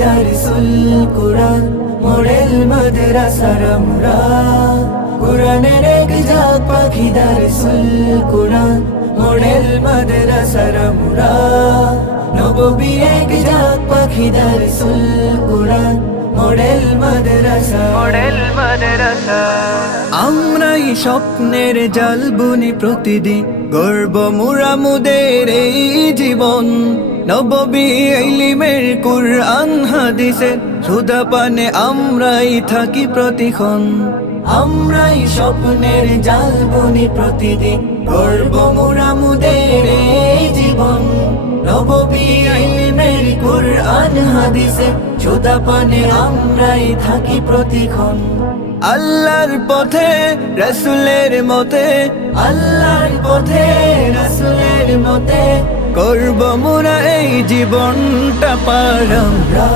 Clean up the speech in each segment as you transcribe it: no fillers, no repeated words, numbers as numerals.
দারসুল কুরআন model মাদ্রাসার আমরা কুরআনের এক জাত পাখি দারসুল কুরআন মডেল মাদ্রাসার আমরা নববীর এক জাত পাখি দারসুল কুরআন মডেল মাদ্রাসা আমরাই স্বপ্নের জাল বুনি প্রতিদিন গর্ব মোরা মুদের এই জীবন নববী ইলমের কুরআন হাদিসের সুধা পানে আমরাই থাকি প্রতিক্ষণ আমরাই স্বপ্নের জাল বুনি প্রতিদিন গর্ব মোরা মুদের এই জীবন নববী ইলমের কুরআন হাদিসের সুধা পানে আমরাই থাকি প্রতিক্ষণ আল্লাহর পথে রাসূলের মতে আল্লাহর পথে রাসূলের মতে করব মোরা এই জীবনটা পার আমরা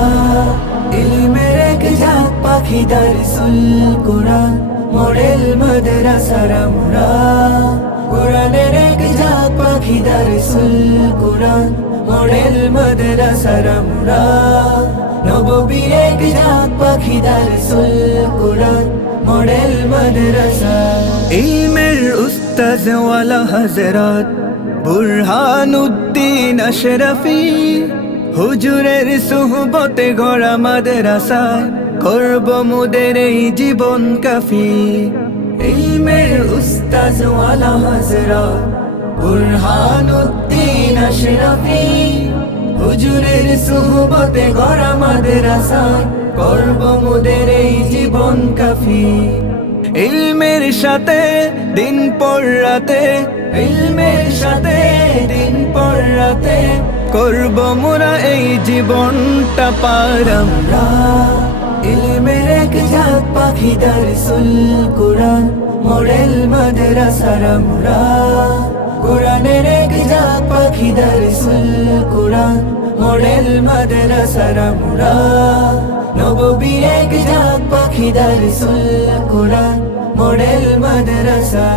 ইলমের এক জাত পাখি দারসুল কুরআন মডেল মাদ্রাসার আমরা কুরআনের এক জাত পাখি দারসুল কুরআন মডেল মাদ্রাসার আমরা নববীর এক জাত পাখি দারসুল কুরআন মডেল মাদ্রাসা ইলমের উস্তাদ ওয়ালা হযরত বুরহানুদ্দিন আশরাফি হুজুরের সুহবতে গড়া মাদ্রাসায় করব মোদের এই জীবন কাফি ইলমের উস্তাদ ওয়ালা হযরত বুরহানুদ্দিন আশরাফি হুজুরের সুহবতে গড়া মাদ্রাসায় করব মোদের এই জীবন কাফি ইলমের সাথে দিন পর রাতে ইলমের সাথে দিন পর রাতে করব মোরা এই জীবনটা পার আমরা ইলমের এক জাত পাখি দারসুল কুরআন মডেল মাদ্রাসার আমরা কুরআনের এক জাত পাখি দারসুল কুরআন মডেল মাদ্রাসার আমরা নববীর এক জাত পাখি দারসুল কুরআন মডেল মাদ্রাসা